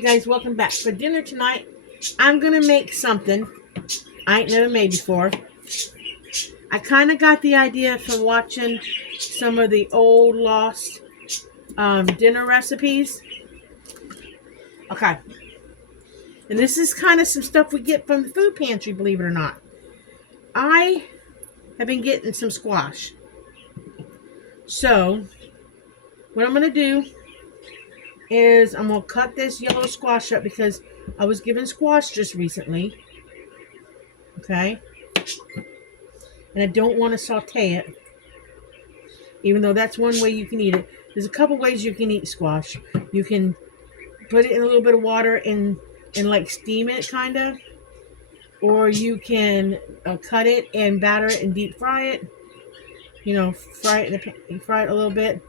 you guys, welcome back. For dinner tonight, I'm gonna make something I ain't never made before. I kind of got the idea from watching some of the old lost dinner recipes. Okay, and this is kind of some stuff we get from the food pantry, believe it or not. I have been getting some squash. So what I'm gonna do is I'm gonna cut this yellow squash up because I was given squash just recently. Okay, and I don't want to saute it, even though that's one way you can eat it. There's a couple ways you can eat squash. You can put it in a little bit of water and like steam it, kind of, or you can cut it and batter it and deep fry it. You know, fry it a little bit.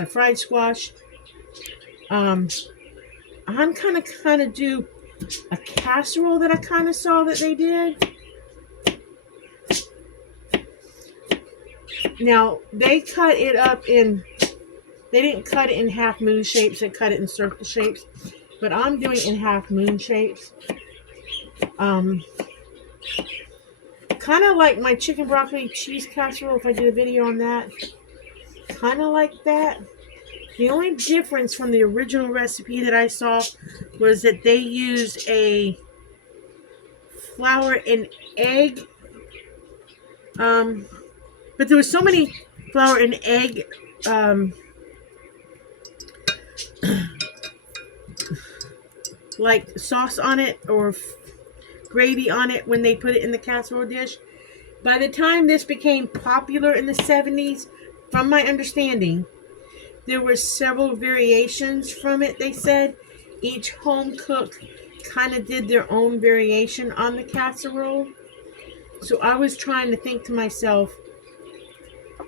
I fried squash. I'm kind of do a casserole that I kind of saw that they did. Now, they cut it up in, they didn't cut it in half moon shapes, they cut it in circle shapes. But I'm doing it in half moon shapes. Kind of like my chicken broccoli cheese casserole, if I did a video on that. Kind of like that. The only difference from the original recipe that I saw was that they used a flour and egg. But there was so many flour and egg like sauce on it or gravy on it when they put it in the casserole dish. By the time this became popular in the 70s, from my understanding, there were several variations from it, they said. Each home cook kind of did their own variation on the casserole. So I was trying to think to myself,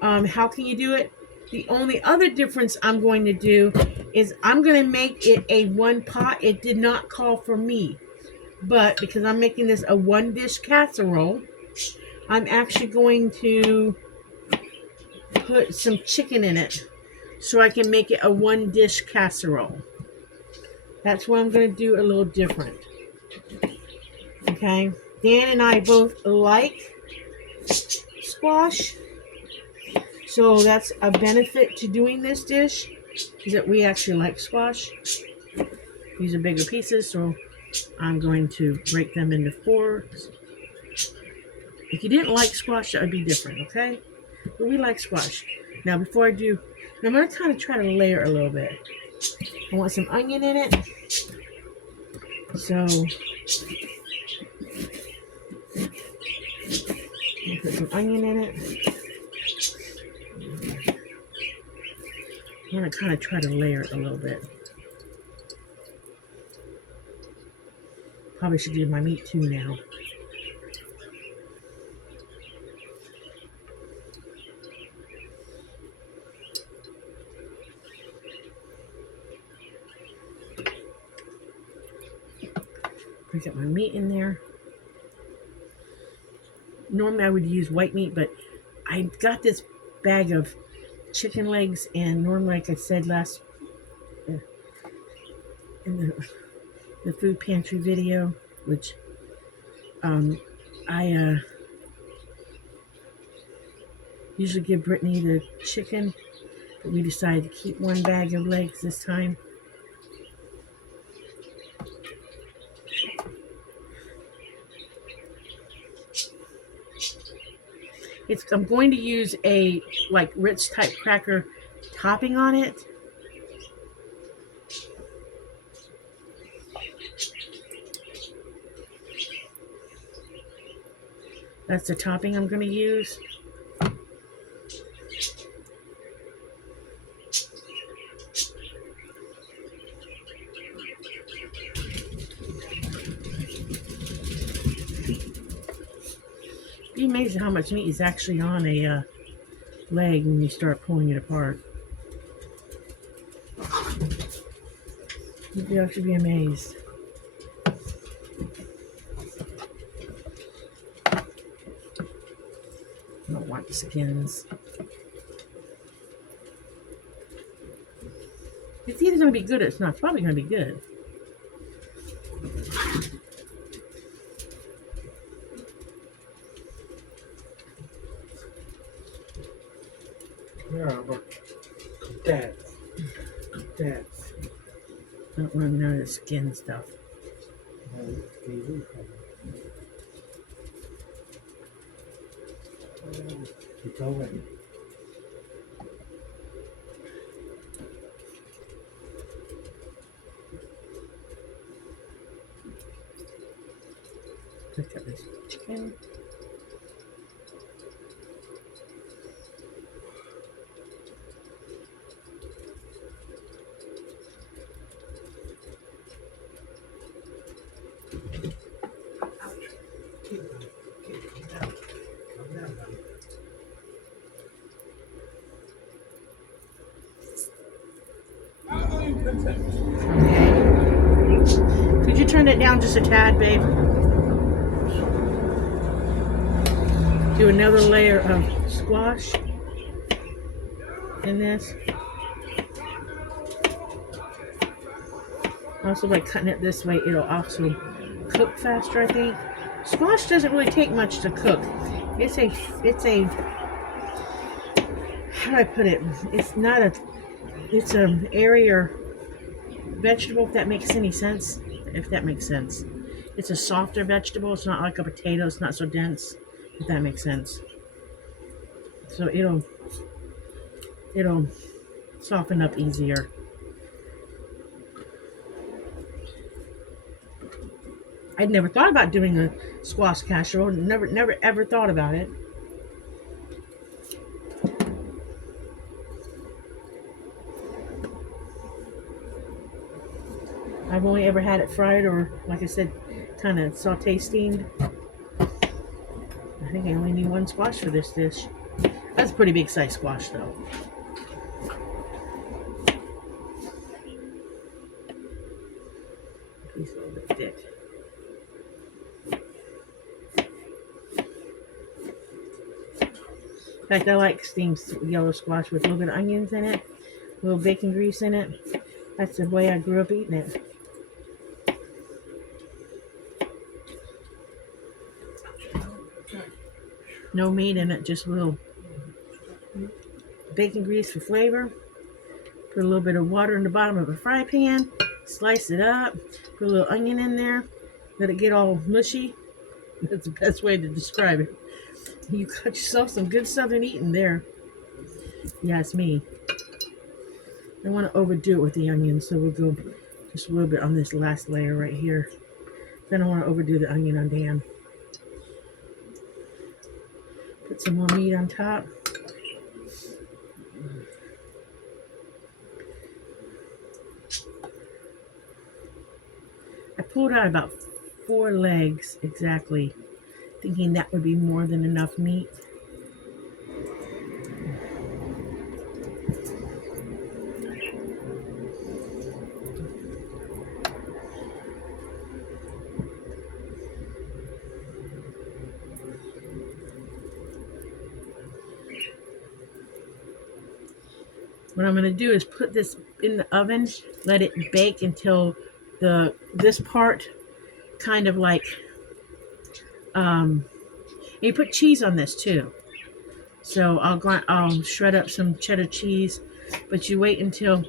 how can you do it? The only other difference I'm going to do is I'm going to make it a one pot. It did not call for meat. But because I'm making this a one dish casserole, I'm actually going to put some chicken in it so I can make it a one dish casserole. That's what I'm going to do a little different. Okay. Dan and I both like squash. So that's a benefit to doing this dish, is that we actually like squash. These are bigger pieces, so I'm going to break them into 4. If you didn't like squash, that would be different, okay? But we like squash. Now, before I do, I'm going to kind of try to layer a little bit. I want some onion in it. So, I'll put some onion in it. I'm going to kind of try to layer it a little bit. Probably should do my meat too now. Get my meat in there. Normally I would use white meat, but I got this bag of chicken legs, and normally, like I said last in the food pantry video, which I usually give Brittany the chicken, but we decided to keep one bag of legs this time. I'm going to use a like Ritz type cracker topping on it. That's the topping I'm going to use. Be amazing how much meat is actually on a leg when you start pulling it apart. You'd actually be amazed. I don't want skins. It's either going to be good or it's not. It's probably going to be good. want none of the skin stuff. It's already. Look at this chicken. Okay. Could you turn it down just a tad, babe? Do another layer of squash in this. Also, by cutting it this way, it'll also cook faster, I think. Squash doesn't really take much to cook. It's a, how do I put it? It's an airier vegetable, if that makes any sense. If that makes sense. It's a softer vegetable. It's not like a potato. It's not so dense, if that makes sense. So it'll soften up easier. I'd never thought about doing a squash casserole. Never ever thought about it. I've only ever had it fried or, like I said, kind of sauté steamed. I think I only need one squash for this dish. That's a pretty big size squash, though. Piece a little bit thick. In fact, I like steamed yellow squash with a little bit of onions in it, a little bacon grease in it. That's the way I grew up eating it. No meat in it, just a little bacon grease for flavor. Put a little bit of water in the bottom of a fry pan. Slice it up. Put a little onion in there. Let it get all mushy. That's the best way to describe it. You got yourself some good southern eating there. Yeah, it's me. I don't want to overdo it with the onions, so we'll go just a little bit on this last layer right here. Then I don't want to overdo the onion on Dan. Put some more meat on top. I pulled out about 4 legs exactly, thinking that would be more than enough meat. What I'm going to do is put this in the oven, let it bake until this part kind of like, you put cheese on this too. So I'll shred up some cheddar cheese, but you wait until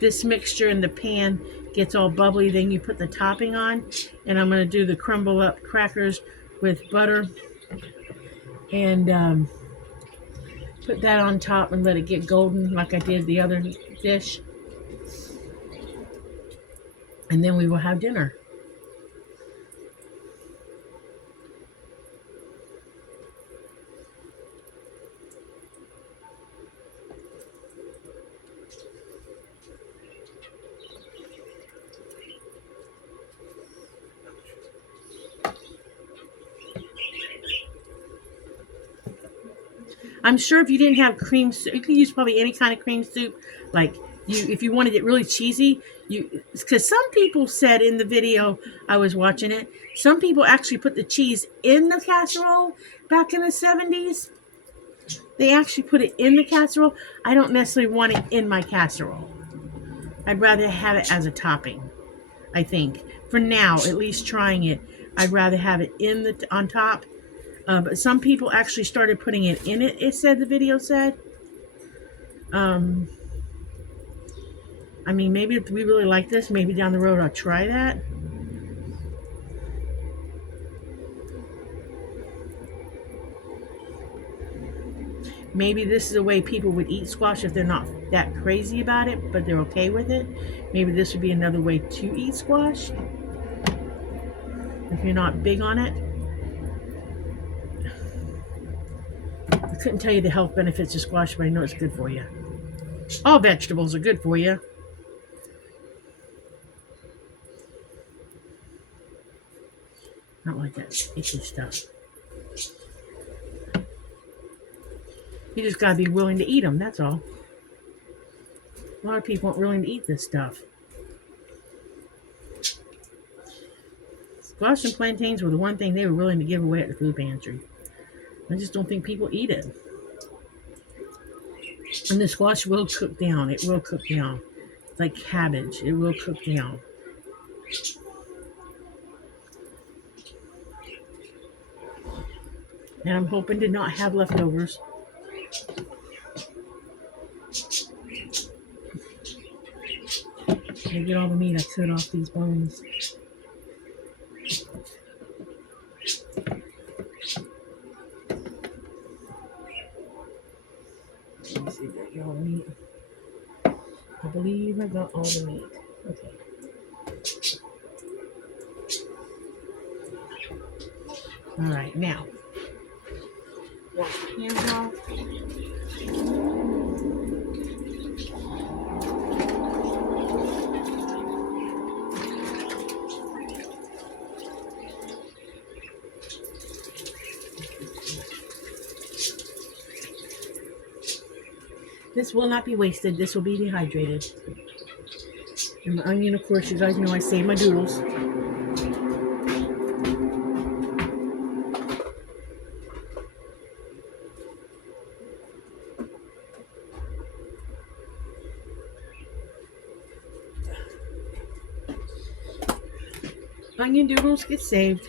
this mixture in the pan gets all bubbly, then you put the topping on, and I'm going to do the crumble up crackers with butter and put that on top and let it get golden like I did the other dish. And then we will have dinner. I'm sure if you didn't have cream soup, you could use probably any kind of cream soup. Like if you wanted it really cheesy, because some people said in the video I was watching it, some people actually put the cheese in the casserole back in the 70s. They actually put it in the casserole. I don't necessarily want it in my casserole. I'd rather have it as a topping. I think for now, at least trying it, I'd rather have it on top. But some people actually started putting it in it. The video said. I mean, maybe if we really like this, maybe down the road I'll try that. Maybe this is a way people would eat squash if they're not that crazy about it, but they're okay with it. Maybe this would be another way to eat squash if you're not big on it. I couldn't tell you the health benefits of squash, but I know it's good for you. All vegetables are good for you. Not like that icky stuff. You just gotta be willing to eat them, that's all. A lot of people aren't willing to eat this stuff. Squash and plantains were the one thing they were willing to give away at the food pantry. I just don't think people eat it. And the squash will cook down. It will cook down. It's like cabbage. It will cook down. And I'm hoping to not have leftovers. I get all the meat I could off these bones. Let me see if I got all the meat. I believe I got all the meat. Okay. Alright, now. Wash the hands off. This will not be wasted. This will be dehydrated. And the onion, of course, you guys know I save my doodles. Onion doodles get saved.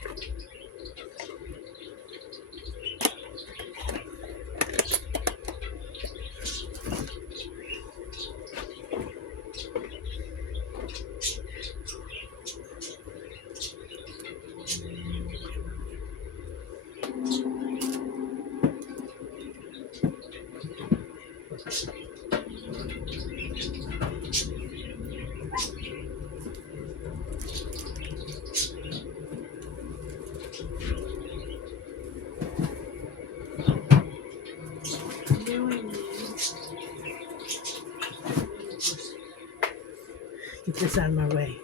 Get this out of my way.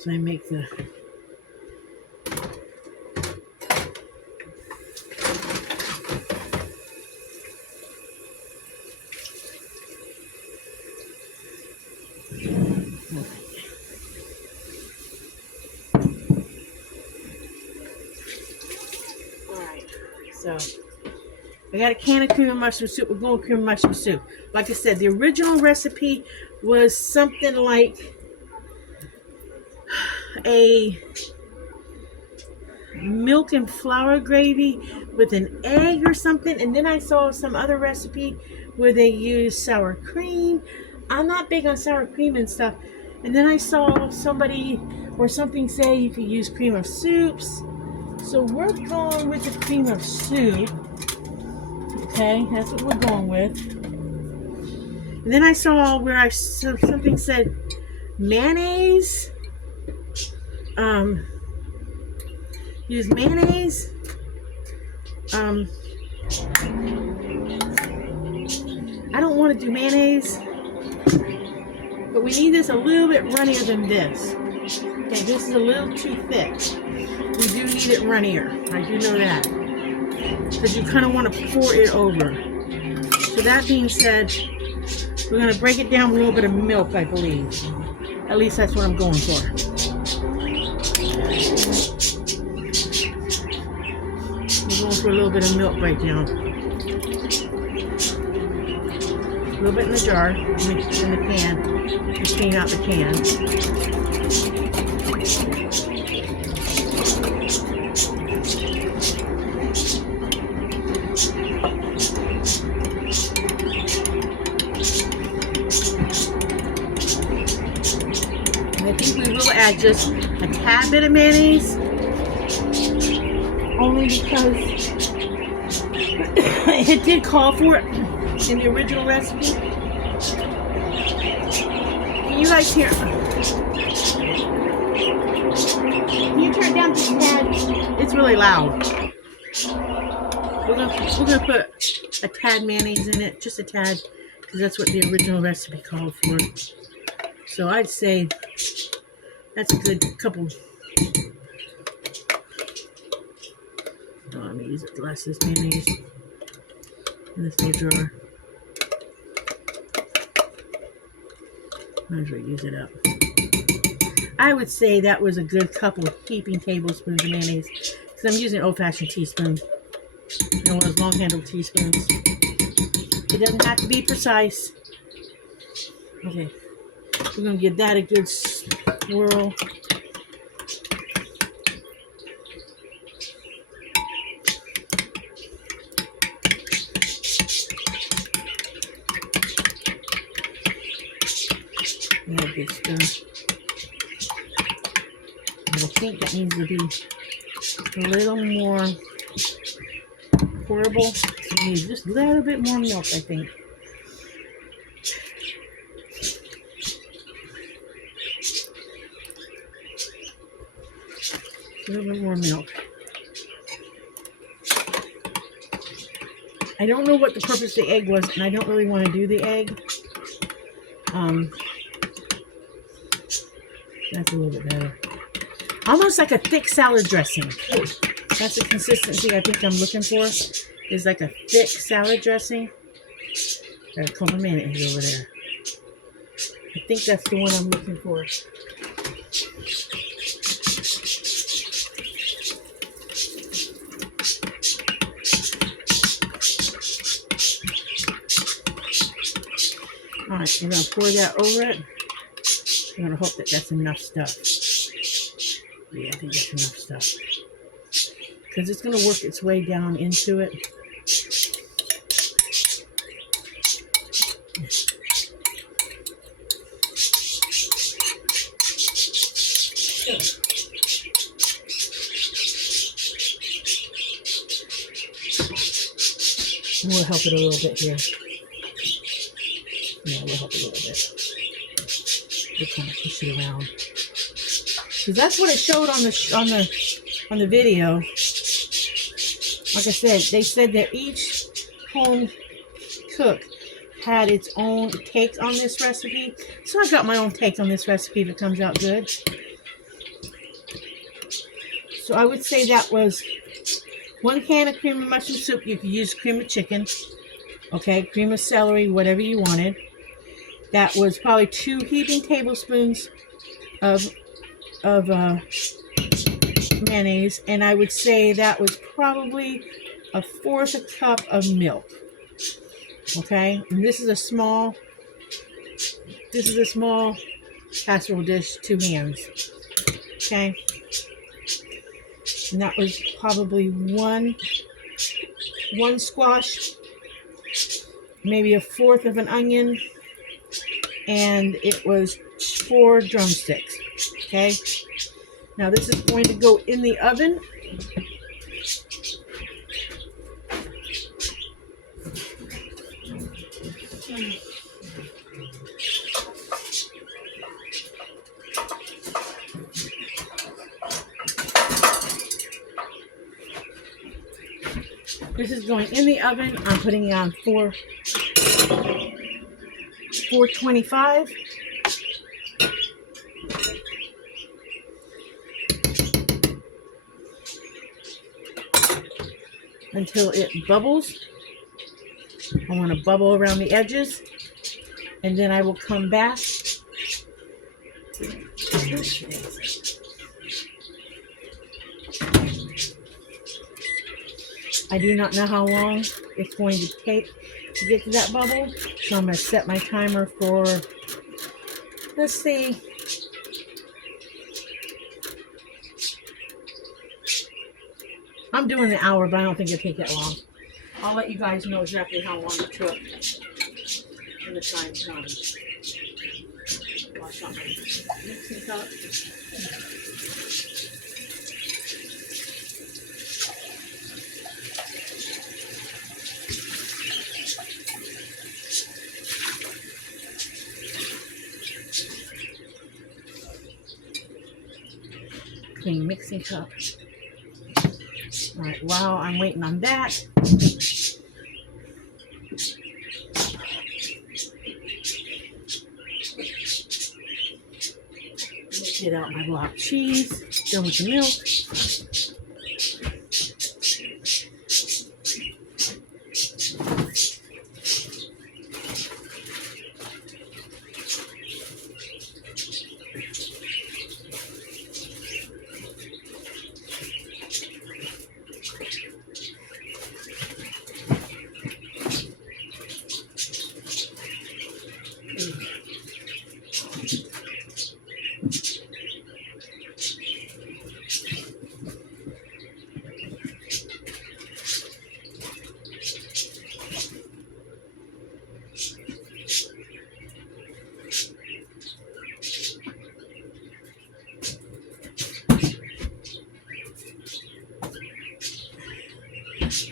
So I make the Alright, so I got a can of cream of mushroom soup. We're going cream of mushroom soup. Like I said, the original recipe was something like a milk and flour gravy with an egg or something. And then I saw some other recipe where they used sour cream. I'm not big on sour cream and stuff. And then I saw somebody or something say you could use cream of soups. So we're going with the cream of soup. Okay, that's what we're going with. And then I saw where something said mayonnaise. Use mayonnaise. I don't want to do mayonnaise, but we need this a little bit runnier than this. Okay, this is a little too thick. We do need it runnier. I do know that. Because you kind of want to pour it over. So that being said, we're going to break it down with a little bit of milk, I believe. At least that's what I'm going for. We're going for a little bit of milk breakdown. A little bit in the jar, in the can. Just clean out the can. add just a tad bit of mayonnaise, only because it did call for it in the original recipe. Can you guys hear? Can you turn it down just a tad? It's really loud. We're gonna put a tad mayonnaise in it, just a tad, because that's what the original recipe called for. So I'd say that's a good couple. Oh, I'm gonna use the rest of this mayonnaise in this little jar. Might as well use it up. I would say that was a good couple of heaping tablespoons of mayonnaise, because I'm using an old-fashioned teaspoon. And one of those long-handled teaspoons. It doesn't have to be precise. Okay, we're gonna give that a good swirl. And a good stir. And I think that needs to be a little more pourable. It needs just a little bit more milk, I think. A little bit more milk. I don't know what the purpose of the egg was, and I don't really want to do the egg. That's a little bit better. Almost like a thick salad dressing. That's the consistency I think I'm looking for. Is like a thick salad dressing. Got a couple minutes over there. I think that's the one I'm looking for. Alright, we're going to pour that over it. I'm going to hope that that's enough stuff. Yeah, I think that's enough stuff. Because it's going to work its way down into it. We'll help it a little bit here. Yeah, we'll help it a little bit. We'll kind of push it around. Because that's what it showed on the video. Like I said, they said that each home cook had its own take on this recipe. So I've got my own take on this recipe if it comes out good. So I would say that was 1 can of cream of mushroom soup. You could use cream of chicken. Okay, cream of celery, whatever you wanted. That was probably 2 heaping tablespoons of mayonnaise, and I would say that was probably 1/4 cup of milk. Okay, and this is a small casserole dish, 2 hands. Okay, and that was probably one squash, maybe 1/4 of an onion, and it was 4 drumsticks. Okay, now this is going to go in the oven. This is going in the oven. I'm putting it on 425. Until it bubbles. I want to bubble around the edges, and then I will come back. I do not know how long it's going to take to get to that bubble, so I'm going to set my timer for, let's see, I'm doing the hour, but I don't think it'll take that long. I'll let you guys know exactly how long it took when the time comes. Wash out my mixing cup. Clean mixing cup. All right, while I'm waiting on that, get out my block cheese, done with the milk.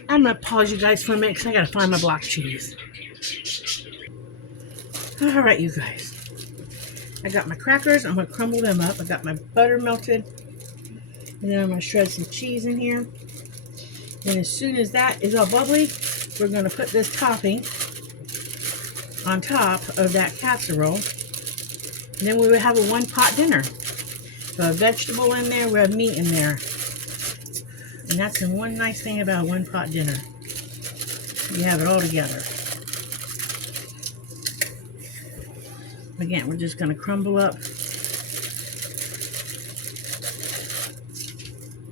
I'm gonna pause you guys for a minute because I gotta find my block cheese. All right, you guys. I got my crackers. I'm gonna crumble them up. I got my butter melted, and then I'm gonna shred some cheese in here. And as soon as that is all bubbly, we're gonna put this topping on top of that casserole. And then we will have a one-pot dinner. So a vegetable in there, we have meat in there. And that's the one nice thing about a one-pot dinner. You have it all together. Again, we're just going to crumble up.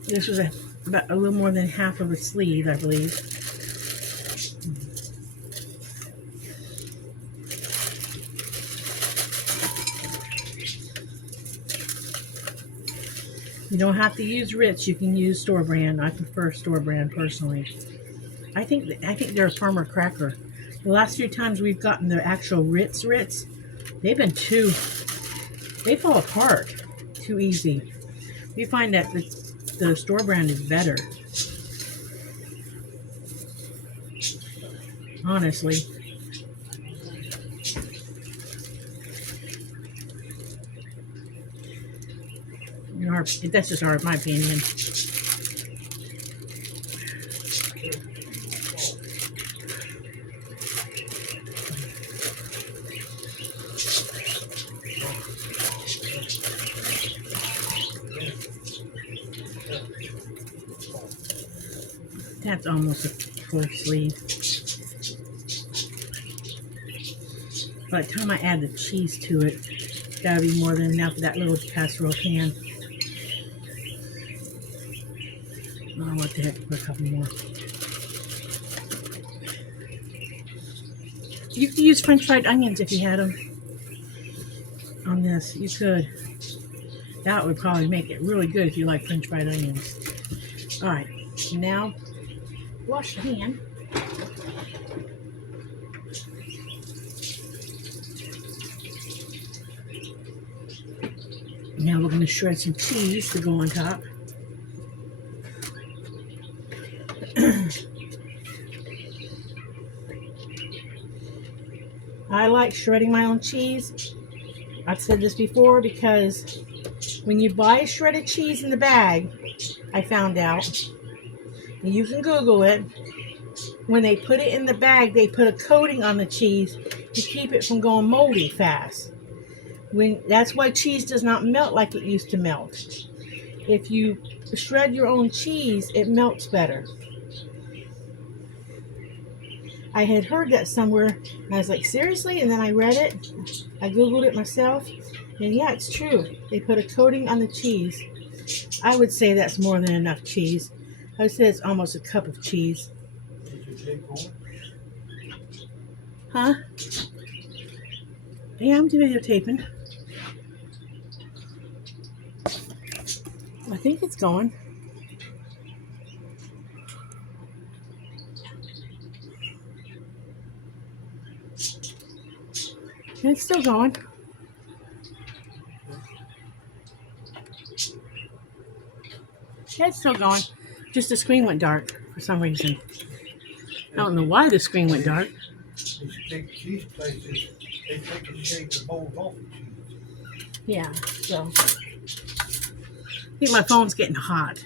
This was about a little more than half of a sleeve, I believe. You don't have to use Ritz. You can use store brand. I prefer store brand personally. I think they're a firmer cracker. The last few times we've gotten the actual Ritz, they've been they fall apart too easy. We find that the store brand is better. Honestly. That's just my opinion. That's almost a full sleeve. By the time I add the cheese to it, it's gotta be more than enough of that little casserole pan. Oh, what the heck, put a couple more. You could use French fried onions if you had them on this. You could. That would probably make it really good if you like French fried onions. All right, now wash your hand. Now we're going to shred some cheese to go on top. I like shredding my own cheese. I've said this before because when you buy shredded cheese in the bag, I found out, and you can Google it, when they put it in the bag, they put a coating on the cheese to keep it from going moldy fast. That's why cheese does not melt like it used to melt. If you shred your own cheese, it melts better. I had heard that somewhere, and I was like, seriously? And then I read it. I Googled it myself. And yeah, it's true. They put a coating on the cheese. I would say that's more than enough cheese. I would say it's almost a cup of cheese. Huh? Yeah, I'm videotaping. I think it's going. It's still going. Yeah, it's still going. Just the screen went dark for some reason. I don't know why the screen went dark. These big cheese places, they take and shave the mold off the cheese. Yeah, so I think my phone's getting hot.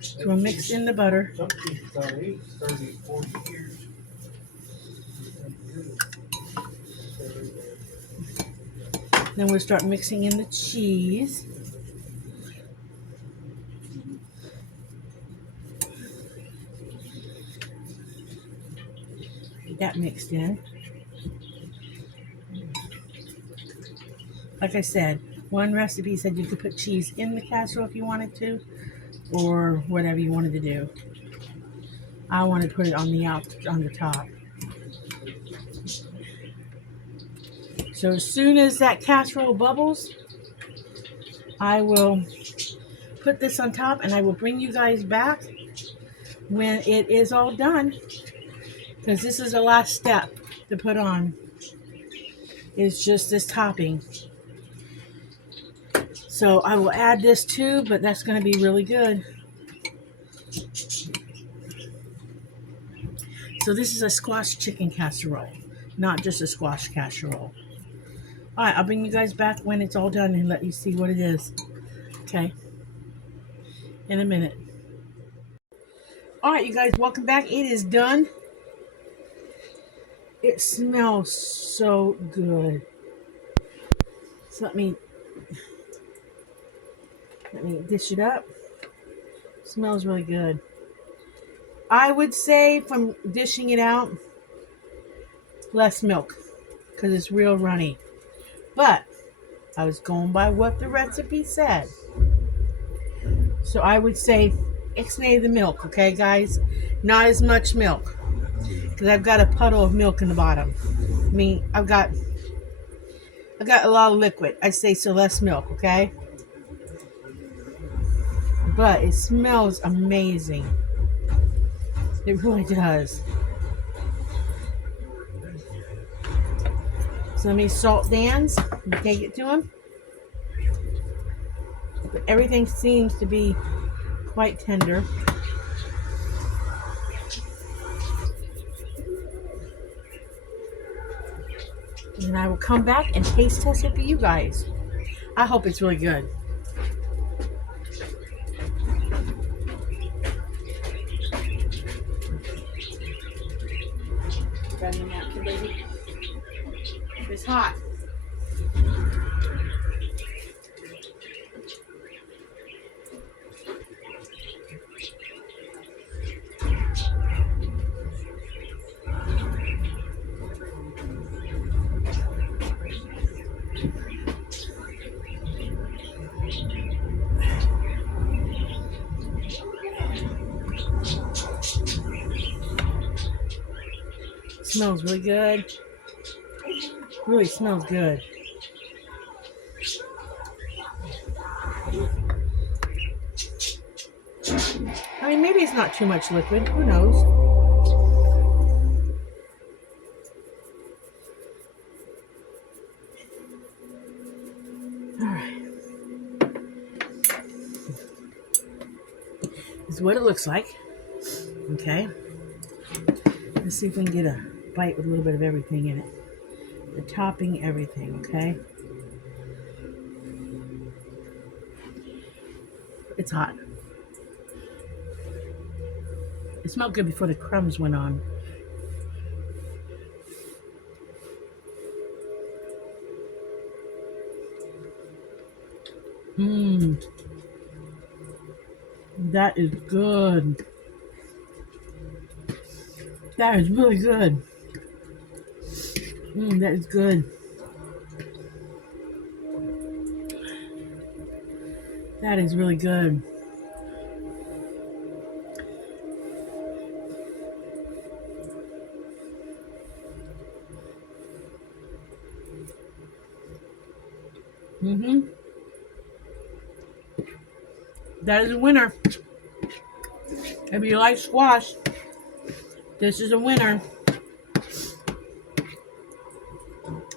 So we're mixed in the butter. Some cheeses are aged 30, 40 years. Then we'll start mixing in the cheese. Get that mixed in. Like I said, one recipe said you could put cheese in the casserole if you wanted to, or whatever you wanted to do. I want to put it on the top. So as soon as that casserole bubbles, I will put this on top and I will bring you guys back when it is all done, because this is the last step to put on. It's just this topping. So I will add this too, but that's going to be really good. So this is a squash chicken casserole, not just a squash casserole. All right, I'll bring you guys back when it's all done and let you see what it is. Okay, in a minute. All right, you guys, welcome back. It is done. It smells so good. So let me dish it up. It smells really good. I would say from dishing it out, less milk, because it's real runny. But I was going by what the recipe said. So I would say ixnay the milk, okay, guys? Not as much milk, because I've got a puddle of milk in the bottom. I mean, I've got a lot of liquid. I say so less milk, okay? But it smells amazing. It really does. So let me salt Dan's and take it to him. But everything seems to be quite tender. And I will come back and taste test it for you guys. I hope it's really good. Got any napkin, baby? It's hot. Smells really good. Really smells good. I mean, maybe it's not too much liquid. Who knows? All right. This is what it looks like. Okay. Let's see if we can get a bite with a little bit of everything in it. The topping, everything, okay? It's hot. It smelled good before the crumbs went on. Mmm. That is good. That is really good. That is good. That is really good. That is a winner. If you like squash, this is a winner.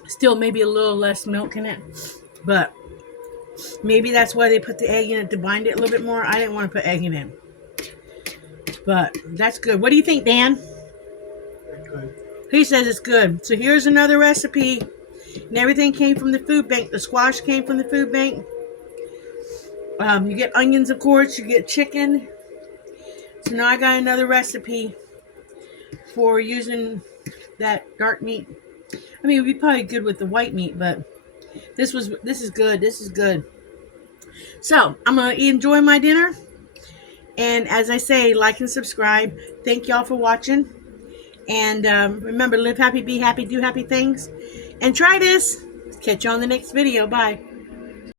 Still maybe a little less milk in it, but Maybe that's why they put the egg in it, to bind it a little bit more. I didn't want to put egg in it. But that's good. What do you think, Dan? Good. He says it's good. So here's another recipe. And everything came from the food bank. The squash came from the food bank. You get onions, of course. You get chicken. So now I got another recipe for using that dark meat. I mean, it would be probably good with the white meat, but this is good. This is good. So I'm going to enjoy my dinner. And as I say, like and subscribe. Thank y'all for watching. And remember, live happy, be happy, do happy things. And try this. Catch you on the next video. Bye.